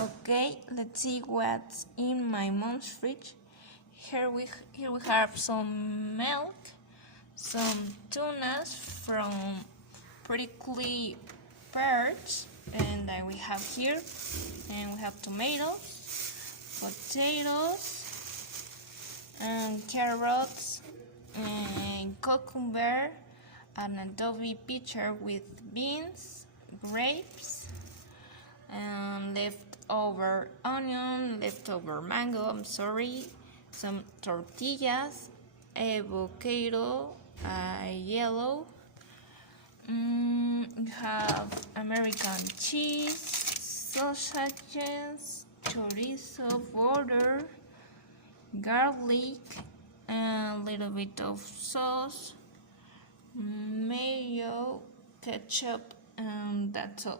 Okay, let's see what's in my mom's fridge. Here we have some milk, some tunas from prickly pears, and that we have here, and we have tomatoes, potatoes, and carrots, and cucumber, an adobe pitcher with beans, grapes, and leftover onion, leftover mango, some tortillas, avocado, yellow. You have American cheese, sausages, chorizo, butter, garlic, and a little bit of sauce, mayo, ketchup, and that's all.